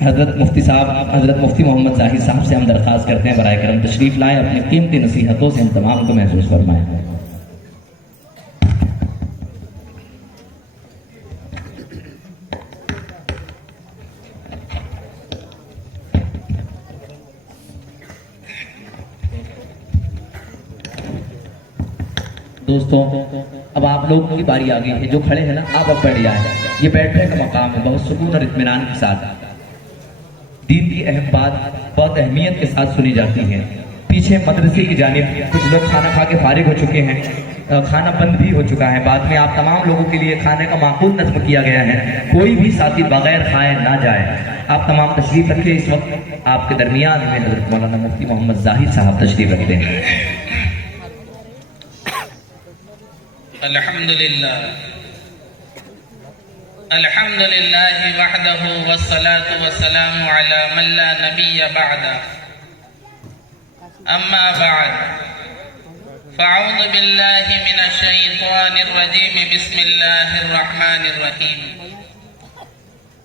حضرت مفتی صاحب، حضرت مفتی محمد زاہد صاحب سے ہم درخواست کرتے ہیں برائے کرم تشریف لائیں، اپنی قیمتی نصیحتوں سے ہم تمام کو محسوس فرمائیں۔ دوستوں اب آپ لوگوں کی باری آ گئی ہے، جو کھڑے ہیں نا آپ اب بیٹھ جائیں، یہ بیٹھنے کا مقام ہے، بہت سکون اور اطمینان کے ساتھ دین کی اہم بات بہت اہمیت کے ساتھ سنی جاتی ہے۔ پیچھے مدرسے کی جانب کچھ لوگ کھانا کھا کے فارغ ہو چکے ہیں، کھانا بند بھی ہو چکا ہے، بعد میں آپ تمام لوگوں کے لیے کھانے کا معقول نظم کیا گیا ہے، کوئی بھی ساتھی بغیر کھائے نہ جائے۔ آپ تمام تشریف رکھیں، اس وقت آپ کے درمیان میں حضرت مولانا مفتی محمد زاہد صاحب تشریف رکھتے ہیں۔ الحمدللہ وحدہ والصلاة والسلام علی من لا نبی بعد، اما بعد فاعوذ باللہ من الشیطان الرجیم، بسم اللہ الرحمن الرحیم،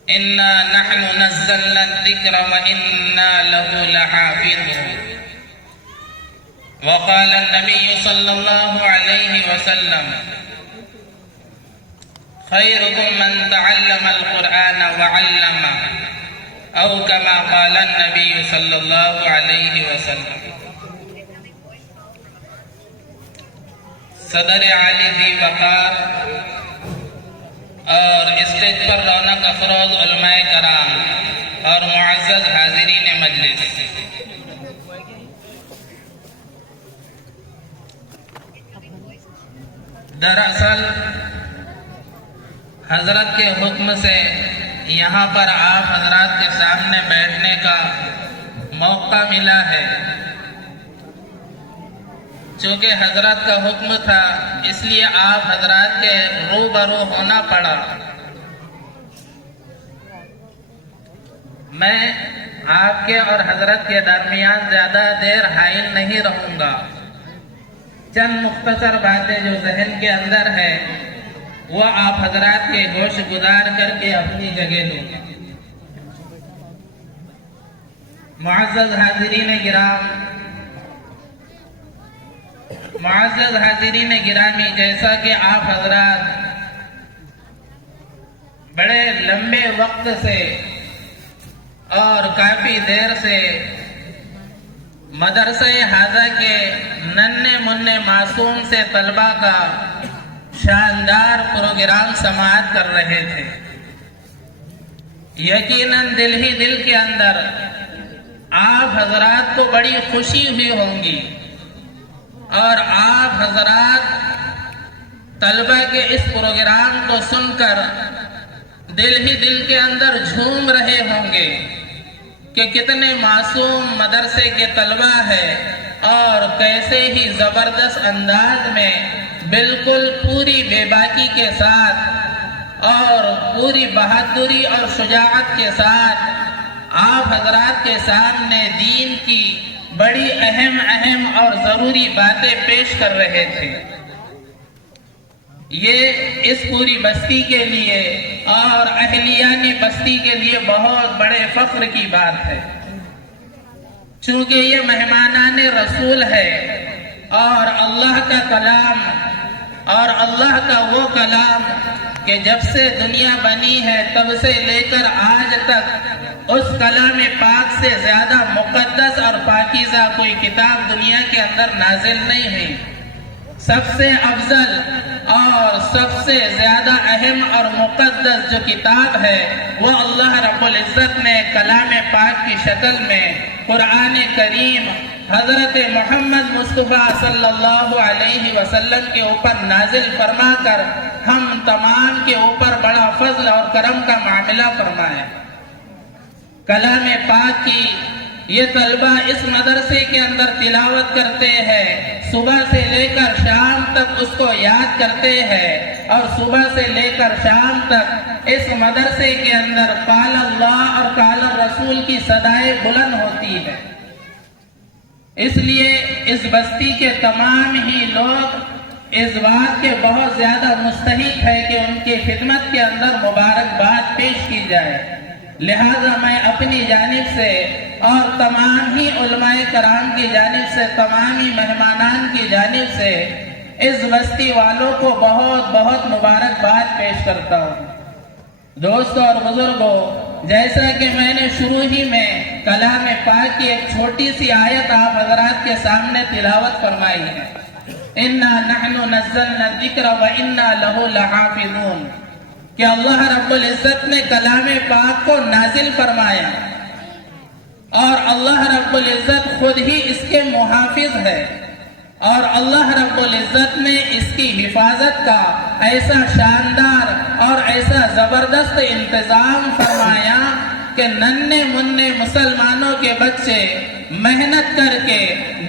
انا نحن نزلنا الذکر وانا له لحافظون۔ وقال النبی صلی اللہ علیہ وسلم، خیرکم من تعلم القرآن وعلمہ، او کما قال النبی صلی اللہ علیہ وسلم۔ صدر عالی ذی وقار اور اسٹیج پر رونق افروز علماء کرام اور معزز حاضرین مجلس، دراصل حضرت کے حکم سے یہاں پر آپ حضرات کے سامنے بیٹھنے کا موقع ملا ہے، چونکہ حضرت کا حکم تھا اس لیے آپ حضرات کے روبرو ہونا پڑا۔ میں آپ کے اور حضرت کے درمیان زیادہ دیر حائل نہیں رہوں گا، چند مختصر باتیں جو ذہن کے اندر ہے وہ آپ حضرات کے ہوش گزار کر کے اپنی جگہ لوں۔ معزز حاضرین گرامی، جیسا کہ آپ حضرات بڑے لمبے وقت سے اور کافی دیر سے مدرسہ حاضہ کے ننھے منھے معصوم سے طلبہ کا شاندار پروگرام سماعت کر رہے تھے، یقیناً دل ہی دل کے اندر آپ حضرات کو بڑی خوشی ہوئی ہوں گی، اور آپ حضرات طلبہ کے اس پروگرام کو سن کر دل ہی دل کے اندر جھوم رہے ہوں گے کہ کتنے معصوم مدرسے کے طلبہ ہیں، اور کیسے ہی زبردست انداز میں بالکل پوری بے باکی کے ساتھ اور پوری بہادری اور شجاعت کے ساتھ آپ حضرات کے سامنے دین کی بڑی اہم اور ضروری باتیں پیش کر رہے تھے۔ یہ اس پوری بستی کے لیے اور اہلیان بستی کے لیے بہت بڑے فخر کی بات ہے، چونکہ یہ مہمانان رسول ہے، اور اللہ کا کلام اور اللہ کا وہ کلام کہ جب سے دنیا بنی ہے تب سے لے کر آج تک اس کلام پاک سے زیادہ مقدس اور پاکیزہ کوئی کتاب دنیا کے اندر نازل نہیں ہے۔ سب سے افضل اور سب سے زیادہ اہم اور مقدس جو کتاب ہے وہ اللہ رب العزت نے کلام پاک کی شکل میں قرآن کریم حضرت محمد مصطفیٰ صلی اللہ علیہ وسلم کے اوپر نازل فرما کر ہم تمام کے اوپر بڑا فضل اور کرم کا معاملہ فرمایا۔ کلام پاک کی یہ طلبہ اس مدرسے کے اندر تلاوت کرتے ہیں، صبح سے لے کر شام تک اس کو یاد کرتے ہیں، اور صبح سے لے کر شام تک اس مدرسے کے اندر قال اللہ اور قال الرسول کی صدائیں بلند ہوتی ہے۔ اس لیے اس بستی کے تمام ہی لوگ اس بات کے بہت زیادہ مستحق ہے کہ ان کی خدمت کے اندر مبارکباد پیش کی جائے۔ لہذا میں اپنی جانب سے اور تمام ہی علماء کرام کی جانب سے، تمام ہی مہمانان کی جانب سے اس بستی والوں کو بہت بہت مبارکباد پیش کرتا ہوں۔ دوستوں اور بزرگوں، جیسا کہ میں نے شروع ہی میں کلام پاک کی ایک چھوٹی سی آیت آپ حضرات کے سامنے تلاوت فرمائی ہے، اِنَّا نَحْنُ نَزَّلْنَا الذِّكْرَ وَإِنَّا لَهُ لَحَافِظُونَ، کہ اللہ رب العزت نے کلام پاک کو نازل فرمایا اور اللہ رب العزت خود ہی اس کے محافظ ہے، اور اللہ رب العزت نے اس کی حفاظت کا ایسا شاندار اور ایسا زبردست انتظام فرمایا کہ ننھے منھے مسلمانوں کے بچے محنت کر کے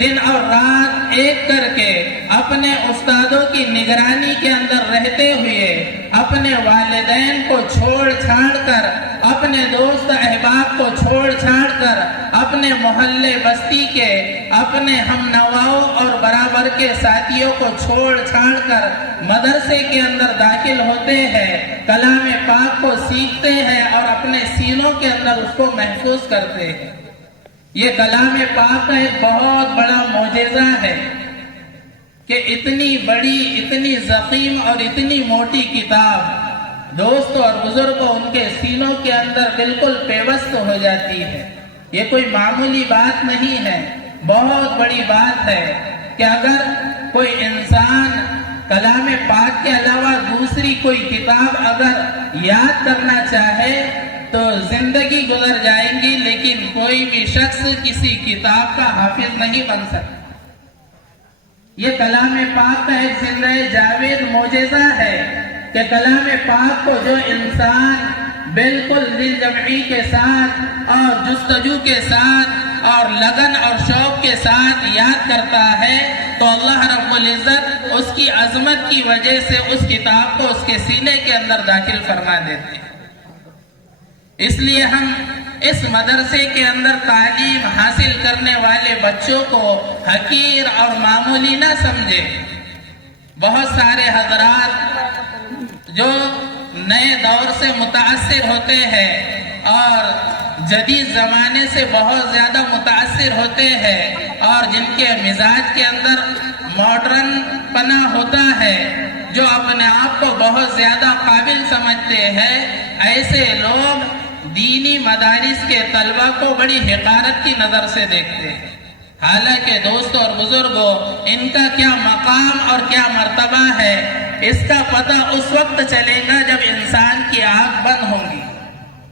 دن اور رات ایک کر کے اپنے استادوں کی نگرانی کے اندر رہتے ہوئے اپنے والدین کو چھوڑ چھاڑ کر، اپنے دوست احباب کو چھوڑ چھاڑ کر، اپنے محلے بستی کے اپنے ہم نواؤں اور برابر کے ساتھیوں کو چھوڑ چھاڑ کر مدرسے کے اندر داخل ہوتے ہیں، کلام پاک کو سیکھتے ہیں اور اپنے سینوں کے اندر اس کو محفوظ کرتے ہیں۔ یہ کلام پاک کا ایک بہت بڑا معجزہ ہے کہ اتنی بڑی، اتنی ضخیم اور اتنی موٹی کتاب دوستوں اور بزرگوں ان کے سینوں کے اندر بالکل پیوست ہو جاتی ہے۔ یہ کوئی معمولی بات نہیں ہے، بہت بڑی بات ہے کہ اگر کوئی انسان کلام پاک کے علاوہ دوسری کوئی کتاب اگر یاد کرنا چاہے تو زندگی گزر جائیں گی، لیکن کوئی بھی شخص کسی کتاب کا حافظ نہیں بن سکتا۔ یہ کلام پاک کا ایک زندہ جاوید معجزہ ہے کہ کلام پاک کو جو انسان بالکل دل جمعی کے ساتھ اور جستجو کے ساتھ اور لگن اور شوق کے ساتھ یاد کرتا ہے تو اللہ رب العزت اس کی عظمت کی وجہ سے اس کتاب کو اس کے سینے کے اندر داخل فرما دیتے ہیں۔ اس لیے ہم اس مدرسے کے اندر تعلیم حاصل کرنے والے بچوں کو حقیر اور معمولی نہ سمجھیں۔ بہت سارے حضرات جو نئے دور سے متاثر ہوتے ہیں اور جدید زمانے سے بہت زیادہ متاثر ہوتے ہیں اور جن کے مزاج کے اندر ماڈرن پنا ہوتا ہے، جو اپنے آپ کو بہت زیادہ قابل سمجھتے ہیں، ایسے لوگ دینی مدارس کے طلبہ کو بڑی حقارت کی نظر سے دیکھتے ہیں۔ حالانکہ دوستوں اور بزرگوں، ان کا کیا مقام اور کیا مرتبہ ہے اس کا پتہ اس وقت چلے گا جب انسان کی آنکھ بند ہوگی،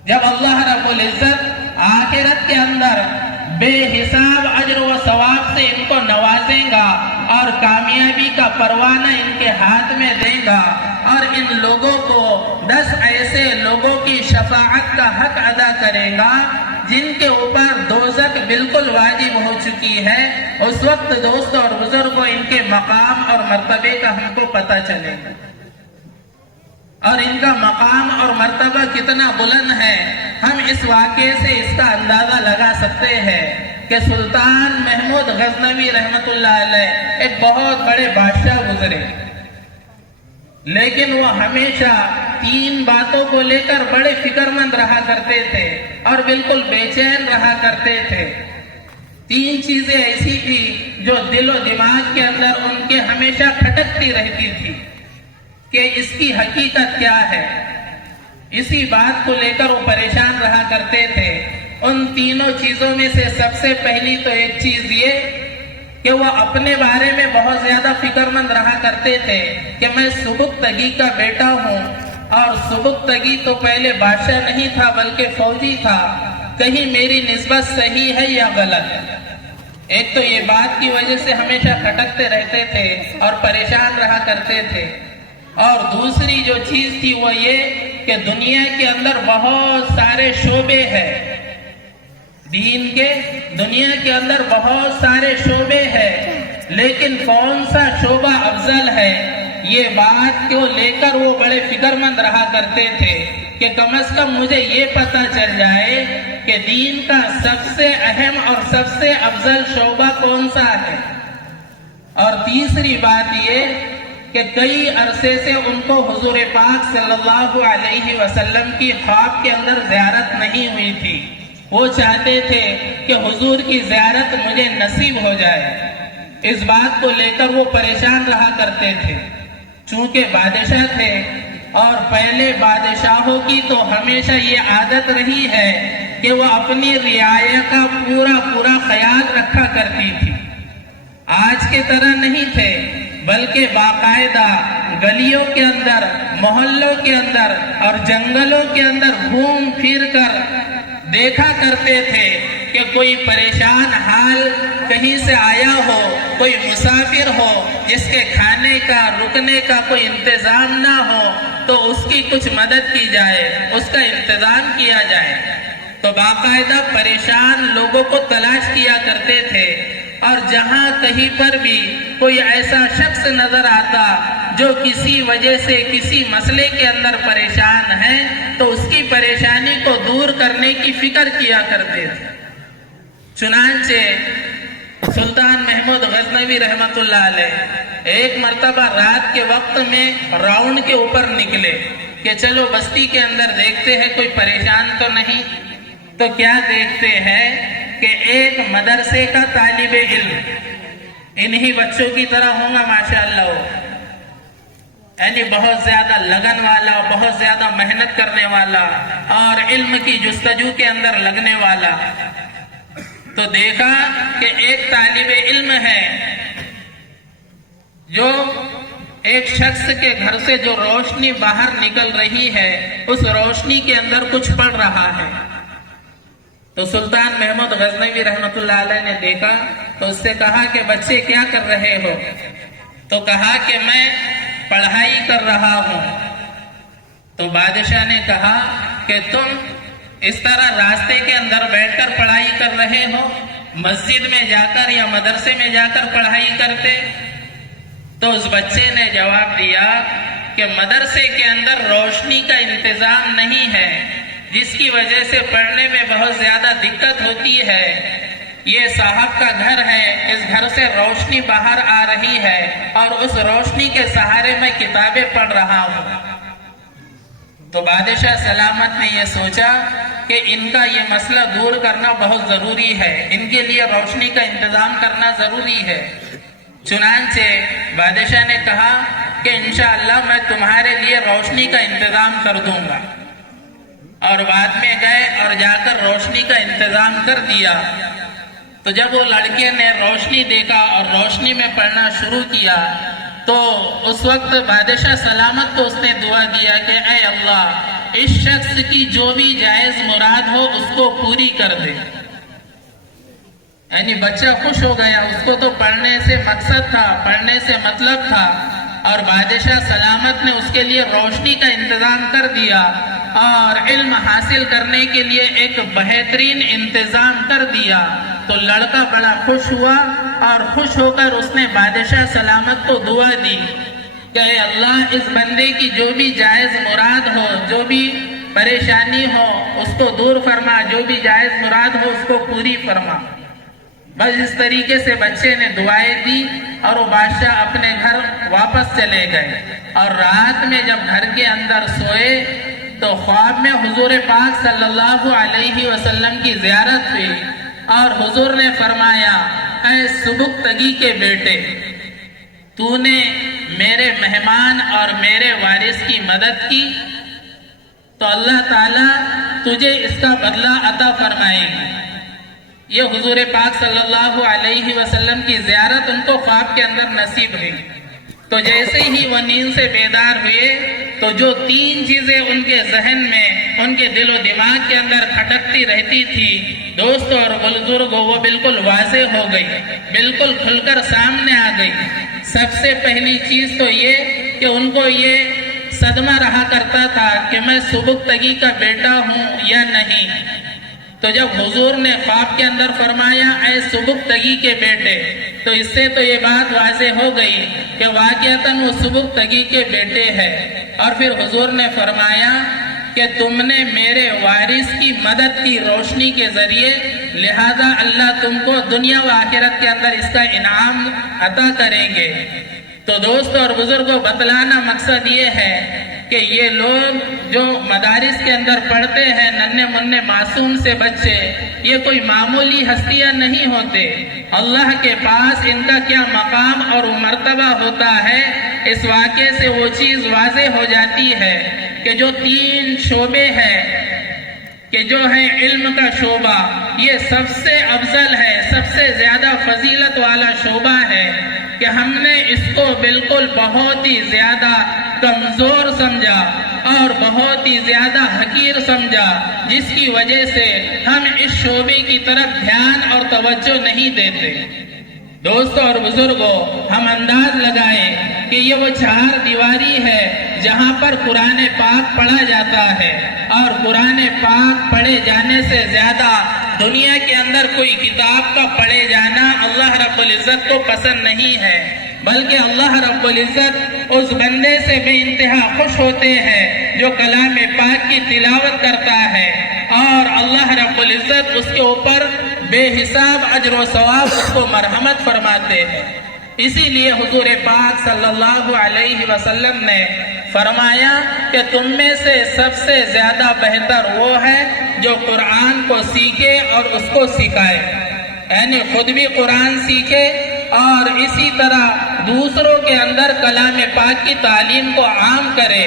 جب اللہ رب العزت آخرت کے اندر بے حساب اجر و ثواب سے ان کو نوازیں گا اور کامیابی کا پروانہ ان کے ہاتھ میں دے گا، اور ان لوگوں کو 10 ایسے لوگوں کی شفاعت کا حق ادا کرے گا جن کے اوپر دوزخ بالکل واجب ہو چکی ہے۔ اس وقت دوستوں اور بزرگوں ان کے مقام اور مرتبے کا ہم کو پتہ چلے گا، اور ان کا مقام اور مرتبہ کتنا بلند ہے ہم اس واقعے سے اس کا اندازہ لگا سکتے ہیں کہ سلطان محمود غزنوی رحمت اللہ علیہ ایک بہت بڑے بادشاہ گزرے، لیکن وہ ہمیشہ 3 باتوں کو لے کر بڑے فکر مند رہا کرتے تھے اور بالکل بے چین رہا کرتے تھے۔ 3 چیزیں ایسی تھی جو دل و دماغ کے اندر ان کے ہمیشہ کھٹکتی رہتی تھی کہ اس کی حقیقت کیا ہے۔ اسی بات کو لے کر وہ پریشان رہا کرتے تھے۔ ان تینوں چیزوں میں سے سب سے پہلی تو ایک چیز یہ کہ وہ اپنے بارے میں بہت زیادہ فکر مند رہا کرتے تھے کہ میں سبکتگی کا بیٹا ہوں، اور سبکتگی تو پہلے بادشاہ نہیں تھا بلکہ فوجی تھا، کہیں میری نسبت صحیح ہے یا غلط۔ ایک تو یہ بات کی وجہ سے ہمیشہ کھٹکتے رہتے تھے اور پریشان رہا کرتے تھے، اور دوسری جو چیز تھی وہ یہ کہ دنیا کے اندر بہت سارے شعبے ہیں، دین کے دنیا کے اندر بہت سارے شعبے ہیں، لیکن کون سا شعبہ افضل ہے، یہ بات کو لے کر وہ بڑے فکر مند رہا کرتے تھے کہ کم از کم مجھے یہ پتہ چل جائے کہ دین کا سب سے اہم اور سب سے افضل شعبہ کون سا ہے۔ اور تیسری بات یہ کہ کئی عرصے سے ان کو حضور پاک صلی اللہ علیہ وسلم کی خواب کے اندر زیارت نہیں ہوئی تھی. وہ چاہتے تھے کہ حضور کی زیارت مجھے نصیب ہو جائے. اس بات کو لے کر وہ پریشان رہا کرتے تھے. چونکہ بادشاہ تھے اور پہلے بادشاہوں کی تو ہمیشہ یہ عادت رہی ہے کہ وہ اپنی رعایا کا پورا خیال رکھا کرتی تھی. آج کے طرح نہیں تھے، بلکہ باقاعدہ گلیوں کے اندر، محلوں کے اندر اور جنگلوں کے اندر گھوم پھر کر دیکھا کرتے تھے کہ کوئی پریشان حال کہیں سے آیا ہو، کوئی مسافر ہو جس کے کھانے کا رکنے کا کوئی انتظام نہ ہو تو اس کی کچھ مدد کی جائے، اس کا انتظام کیا جائے. تو باقاعدہ پریشان لوگوں کو تلاش کیا کرتے تھے، اور جہاں کہیں پر بھی کوئی ایسا شخص نظر آتا جو کسی وجہ سے کسی مسئلے کے اندر پریشان ہے تو اس کی پریشانی کو دور کرنے کی فکر کیا کرتے تھے. چنانچہ سلطان محمود غزنوی رحمت اللہ علیہ ایک مرتبہ رات کے وقت میں راؤنڈ کے اوپر نکلے کہ چلو بستی کے اندر دیکھتے ہیں کوئی پریشان تو نہیں. تو کیا دیکھتے ہیں کہ ایک مدرسے کا طالب علم، انہی بچوں کی طرح ہوں گا ماشاءاللہ، یعنی بہت زیادہ لگن والا، بہت زیادہ محنت کرنے والا اور علم کی جستجو کے اندر لگنے والا. تو دیکھا کہ ایک طالب علم ہے جو ایک شخص کے گھر سے جو روشنی باہر نکل رہی ہے اس روشنی کے اندر کچھ پڑ رہا ہے. تو سلطان محمود غزنوی رحمت اللہ علیہ نے دیکھا تو اس سے کہا کہ بچے کیا کر رہے ہو؟ تو کہا کہ میں پڑھائی کر رہا ہوں. تو بادشاہ نے کہا کہ تم اس طرح راستے کے اندر بیٹھ کر پڑھائی کر رہے ہو، مسجد میں جا کر یا مدرسے میں جا کر پڑھائی کرتے؟ تو اس بچے نے جواب دیا کہ مدرسے کے اندر روشنی کا انتظام نہیں ہے، جس کی وجہ سے پڑھنے میں بہت زیادہ دقت ہوتی ہے. یہ صاحب کا گھر ہے، اس گھر سے روشنی باہر آ رہی ہے اور اس روشنی کے سہارے میں کتابیں پڑھ رہا ہوں. تو بادشاہ سلامت نے یہ سوچا کہ ان کا یہ مسئلہ دور کرنا بہت ضروری ہے، ان کے لیے روشنی کا انتظام کرنا ضروری ہے. چنانچہ بادشاہ نے کہا کہ انشاءاللہ میں تمہارے لیے روشنی کا انتظام کر دوں گا. اور بعد میں گئے اور جا کر روشنی کا انتظام کر دیا. تو جب وہ لڑکے نے روشنی دیکھا اور روشنی میں پڑھنا شروع کیا تو اس وقت بادشاہ سلامت کو اس نے دعا دیا کہ اے اللہ، اس شخص کی جو بھی جائز مراد ہو اس کو پوری کر دے. یعنی بچہ خوش ہو گیا، اس کو تو پڑھنے سے مقصد تھا، پڑھنے سے مطلب تھا، اور بادشاہ سلامت نے اس کے لیے روشنی کا انتظام کر دیا اور علم حاصل کرنے کے لیے ایک بہترین انتظام کر دیا. تو لڑکا بڑا خوش ہوا اور خوش ہو کر اس نے بادشاہ سلامت کو دعا دی کہ اے اللہ، اس بندے کی جو بھی جائز مراد ہو، جو بھی پریشانی ہو اس کو دور فرما، جو بھی جائز مراد ہو اس کو پوری فرما. بس اس طریقے سے بچے نے دعائیں دی اور وہ بادشاہ اپنے گھر واپس چلے گئے. اور رات میں جب گھر کے اندر سوئے تو خواب میں حضور پاک صلی اللہ علیہ وسلم کی زیارت ہوئی اور حضور نے فرمایا، اے سبکتگی کے بیٹے، تو نے میرے مہمان اور میرے وارث کی مدد کی تو اللہ تعالیٰ تجھے اس کا بدلہ عطا فرمائے گی. یہ حضور پاک صلی اللہ علیہ وسلم کی زیارت ان کو خواب کے اندر نصیب ہوئی. تو جیسے ہی وہ نیند سے بیدار ہوئے تو جو 3 چیزیں ان کے ذہن میں، ان کے دل و دماغ کے اندر کھٹکتی رہتی تھی دوستوں اور بزرگوں، وہ بالکل واضح ہو گئی، بالکل کھل کر سامنے آ گئی. سب سے پہلی چیز تو یہ کہ ان کو یہ صدمہ رہا کرتا تھا کہ میں سبکتگی کا بیٹا ہوں یا نہیں. تو جب حضور نے خواب کے اندر فرمایا اے سبکتگی کے بیٹے، تو اس سے تو یہ بات واضح ہو گئی کہ واقعتاً وہ سبکتگی کے بیٹے ہیں. اور پھر حضور نے فرمایا کہ تم نے میرے وارث کی مدد کی روشنی کے ذریعے، لہذا اللہ تم کو دنیا و آخرت کے اندر اس کا انعام عطا کریں گے. تو دوستوں اور بزرگوں بتلانا مقصد یہ ہے کہ یہ لوگ جو مدارس کے اندر پڑھتے ہیں ننھے منھے معصوم سے بچے، یہ کوئی معمولی ہستیاں نہیں ہوتے. اللہ کے پاس ان کا کیا مقام اور مرتبہ ہوتا ہے، اس واقعے سے وہ چیز واضح ہو جاتی ہے کہ جو 3 شعبے ہیں کہ جو ہے علم کا شعبہ، یہ سب سے افضل ہے، سب سے زیادہ فضیلت والا شعبہ ہے کہ ہم نے اس کو بالکل بہت ہی زیادہ کمزور سمجھا اور بہت ہی زیادہ حقیر سمجھا، جس کی وجہ سے ہم اس شعبے کی طرف دھیان اور توجہ نہیں دیتے. دوستوں اور بزرگوں، ہم انداز لگائیں کہ یہ وہ 4 دیواری ہے جہاں پر قرآن پاک پڑھا جاتا ہے، اور قرآن پاک پڑھے جانے سے زیادہ دنیا کے اندر کوئی کتاب کا پڑھے جانا اللہ رب العزت کو پسند نہیں ہے، بلکہ اللہ رب العزت اس بندے سے بے انتہا خوش ہوتے ہیں جو کلام پاک کی تلاوت کرتا ہے، اور اللہ رب العزت اس کے اوپر بے حساب اجر و ثواب اس کو مرحمت فرماتے ہیں. اسی لیے حضور پاک صلی اللہ علیہ وسلم نے فرمایا کہ تم میں سے سب سے زیادہ بہتر وہ ہے جو قرآن کو سیکھے اور اس کو سکھائے، یعنی خود بھی قرآن سیکھے اور اسی طرح دوسروں کے اندر کلام پاک کی تعلیم کو عام کرے.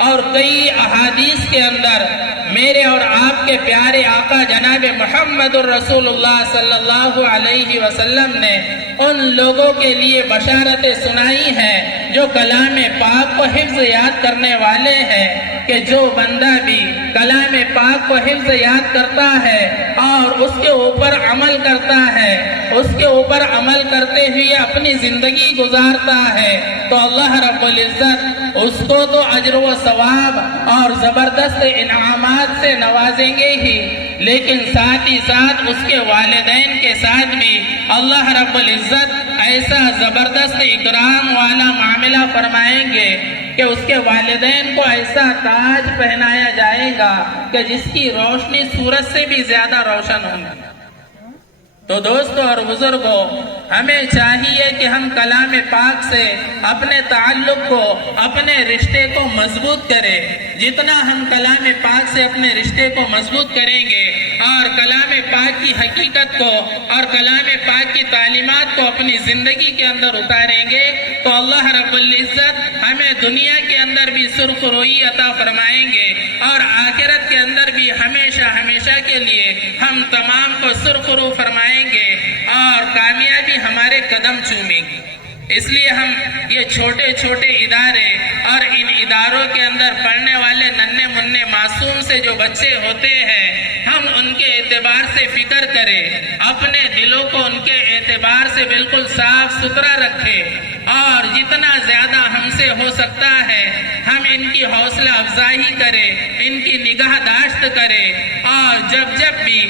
اور کئی احادیث کے اندر میرے اور آپ کے پیارے آقا جناب محمد الرسول اللہ صلی اللہ علیہ وسلم نے ان لوگوں کے لیے بشارتیں سنائی ہیں جو کلام پاک کو حفظ یاد کرنے والے ہیں، کہ جو بندہ بھی کلام پاک کو حفظ یاد کرتا ہے اور اس کے اوپر عمل کرتا ہے، اس کے اوپر عمل کرتے ہوئے اپنی زندگی گزارتا ہے، تو اللہ رب العزت اس کو تو اجر و ثواب اور زبردست انعامات سے نوازیں گے ہی، لیکن ساتھ ہی ساتھ اس کے والدین کے ساتھ بھی اللہ رب العزت ایسا زبردست اکرام والا معاملہ فرمائیں گے کہ اس کے والدین کو ایسا تاج پہنایا جائے گا کہ جس کی روشنی سورج سے بھی زیادہ روشن ہوگی. تو دوستوں اور بزرگوں، ہمیں چاہیے کہ ہم کلام پاک سے اپنے تعلق کو، اپنے رشتے کو مضبوط کریں. جتنا ہم کلام پاک سے اپنے رشتے کو مضبوط کریں گے اور کلام پاک کی حقیقت کو اور کلام پاک کی تعلیمات کو اپنی زندگی کے اندر اتاریں گے، تو اللہ رب العزت ہمیں دنیا کے اندر بھی سرخ روئی عطا فرمائیں گے اور آخرت کے اندر بھی ہمیشہ ہمیشہ کے لیے ہم تمام کو سرخ رو فرمائیں گے اور کامیابی ہمارے قدم چومے گی. اس لیے ہم یہ چھوٹے چھوٹے ادارے اور ان اداروں کے اندر پڑھنے والے ننھے منھے معصوم سے جو بچے ہوتے ہیں، ہم ان کے اعتبار سے فکر کریں، اپنے دلوں کو ان کے اعتبار سے بالکل صاف ستھرا رکھیں اور جتنا زیادہ ہم سے ہو سکتا ہے ہم ان کی حوصلہ افزائی کریں، ان کی نگاہ داشت کریں، اور جب بھی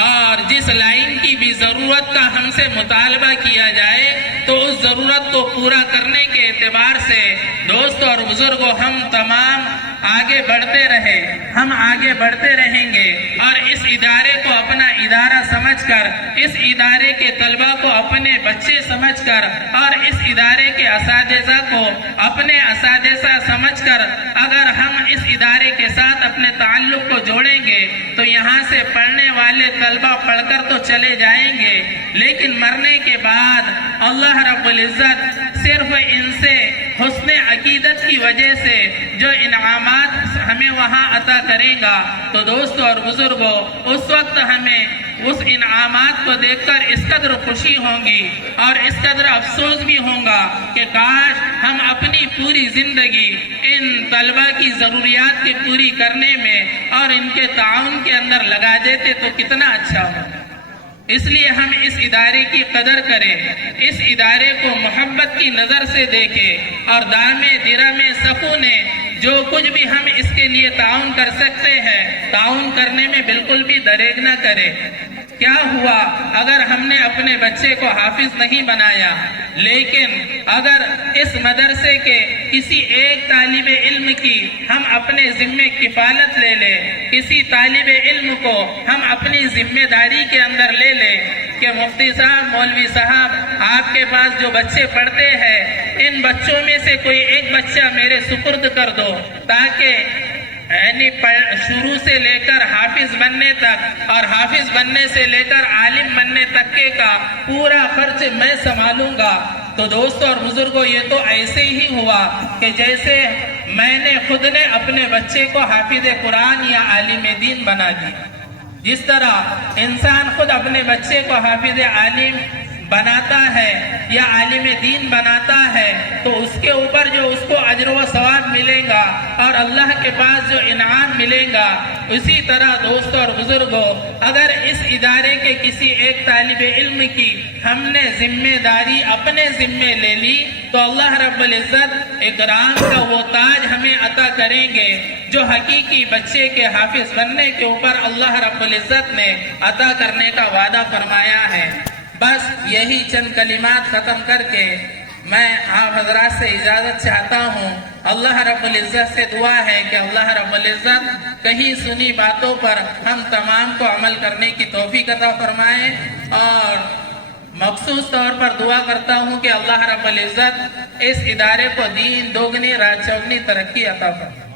اور جس لائن کی بھی ضرورت کا ہم سے مطالبہ کیا جائے تو اس ضرورت کو پورا کرنے کے اعتبار سے دوستوں اور بزرگوں ہم تمام آگے بڑھتے رہیں، ہم آگے بڑھتے رہیں گے اور اس ادارے کو اپنا ادارہ سمجھ کر، اس ادارے کے طلبہ کو اپنے بچے سمجھ کر اور اس ادارے کے اساتذہ کو اپنے اساتذہ سمجھ کر اگر ہم اس ادارے کے ساتھ اپنے تعلق کو جوڑیں گے تو یہاں سے پڑھنے والے طلبہ پڑھ کر تو چلے جائیں گے، لیکن مرنے کے بعد اللہ رب العزت صرف ان سے حسن عقیدت کی وجہ سے جو انعامات ہمیں وہاں عطا کرے گا، تو دوستوں اور بزرگوں اس وقت ہمیں اس انعامات کو دیکھ کر اس قدر خوشی ہوگی اور اس قدر افسوس بھی ہوگا کہ کاش ہم اپنی پوری زندگی ان طلبہ کی ضروریات کی پوری کرنے میں اور ان کے تعاون کے اندر لگا دیتے تو کتنا اچھا ہو. اس لیے ہم اس ادارے کی قدر کریں، اس ادارے کو محبت کی نظر سے دیکھیں اور دامے درمے سکونے جو کچھ بھی ہم اس کے لیے تعاون کر سکتے ہیں تعاون کرنے میں بالکل بھی دریغ نہ کریں. کیا ہوا اگر ہم نے اپنے بچے کو حافظ نہیں بنایا، لیکن اگر اس مدرسے کے کسی ایک طالب علم کی ہم اپنے ذمے کفالت لے لیں، کسی طالب علم کو ہم اپنی ذمہ داری کے اندر لے لیں، کہ مفتی صاحب، مولوی صاحب، آپ کے پاس جو بچے پڑھتے ہیں ان بچوں میں سے کوئی ایک بچہ میرے سپرد کر دو تاکہ یعنی شروع سے لے کر حافظ بننے تک اور حافظ بننے سے لے کر عالم بننے تک کے کا پورا خرچ میں سنبھالوں گا۔ تو دوستو اور بزرگوں، یہ تو ایسے ہی ہوا کہ جیسے میں نے خود نے اپنے بچے کو حافظ قرآن یا عالم دین بنا دی، جس طرح انسان خود اپنے بچے کو حافظ عالم بناتا ہے یا عالم دین بناتا ہے تو اس کے اوپر جو اس کو اجر و ثواب ملے گا اور اللہ کے پاس جو انعام ملے گا، اسی طرح دوستو اور بزرگوں، اگر اس ادارے کے کسی ایک طالب علم کی ہم نے ذمہ داری اپنے ذمے لے لی تو اللہ رب العزت اکرام کا وہ تاج ہمیں عطا کریں گے جو حقیقی بچے کے حافظ بننے کے اوپر اللہ رب العزت نے عطا کرنے کا وعدہ فرمایا ہے۔ بس یہی چند کلمات ختم کر کے میں آپ حضرات سے اجازت چاہتا ہوں۔ اللہ رب العزت سے دعا ہے کہ اللہ رب العزت کہیں سنی باتوں پر ہم تمام کو عمل کرنے کی توفیق عطا فرمائے، اور مخصوص طور پر دعا کرتا ہوں کہ اللہ رب العزت اس ادارے کو دین دوگنی رات چوگنی ترقی عطا فرمائے۔